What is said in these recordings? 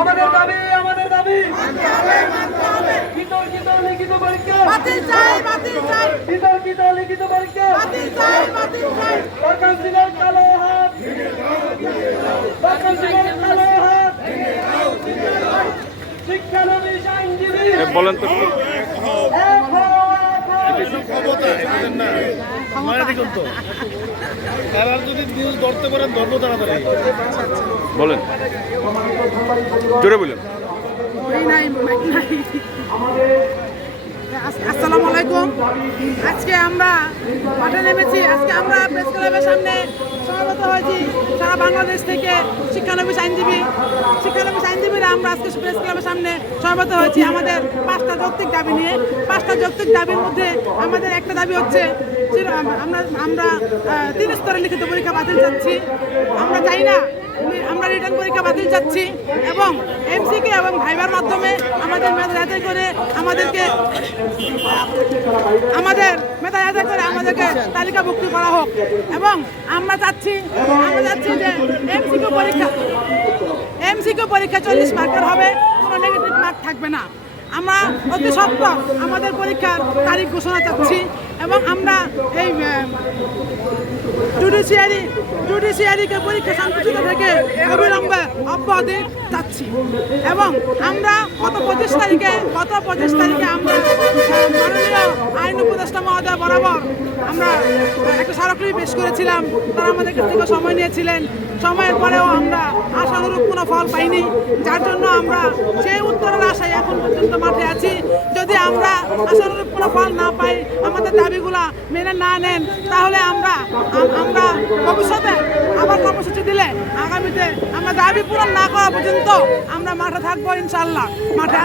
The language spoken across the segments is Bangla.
আমাদের দাবি বিতর্কিত লিখিত পরীক্ষা বিতর্কিত লিখিত পরীক্ষা বাকান্সিগর কালো হাত শিক্ষানবিশ আইনজীবী বলেন তো তারা যদি নিউজ ধরতে পারেন ধরবো তাড়াতাড়ি বলেন জোরে বলেন। আসসালামু আলাইকুম। আজকে আমরা মাঠে নেমেছি। আজকে আমরা প্রেস ক্লাবের সামনে সমবেত হয়েছি সারা বাংলাদেশ থেকে শিক্ষানবিশ আইনজীবীরা আমরা আজকে প্রেস ক্লাবের সামনে সমবেত হয়েছি আমাদের 5টা যৌক্তিক দাবি নিয়ে। 5টা যৌক্তিক দাবির মধ্যে আমাদের একটা দাবি হচ্ছে আমরা 3 স্তরের লিখিত পরীক্ষা বাতিল চাচ্ছি। আমরা চাই না, আমরা রিটার্ন পরীক্ষা বাতিল চাচ্ছি এবং এমসিকে এবং ভাইবার মাধ্যমে আমাদের মেধা যাচাই করে আমাদেরকে আমাদেরকে তালিকাভুক্তি করা হোক এবং আমরা চাচ্ছি যে এমসিকিউ পরীক্ষা 40 মার্কের হবে, কোনো নেগেটিভ মার্ক থাকবে না। আমরা অতি সত্বর আমাদের পরীক্ষার তারিখ ঘোষণা চাচ্ছি এবং আমরা এই জুডিশিয়ারিকে পরীক্ষা সংকুচিত থেকে অবিলম্বে অব্যাহতি চাচ্ছি এবং আমরা গত 25 তারিখে আমরা মাননীয় আইন উপদেষ্টা মহোদয় বরাবর আমরা একটা স্মারকলিপি পেশ করেছিলাম। তারা আমাদের কাছ থেকে সময় নিয়েছিলেন। সময়ের পরেও আমরা আশানুরূপ কোনো ফল পাইনি, যার জন্য আমরা সেই উত্তরের আশায় এখন পর্যন্ত মাঠে আছি। যদি আমরা আশানুরূপ কোনো ফল না পাই, আমাদের দাবিগুলা মেনে না নেন, তাহলে আমরা ভবিষ্যতে আবার কর্মসূচি দিলে আগামীতে আমরা দাবি পূরণ না করা পর্যন্ত আমরা মাঠে থাকবো ইনশাল্লাহ। মাঠে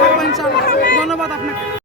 থাকবো ইনশাল্লাহ। ধন্যবাদ আপনাকে।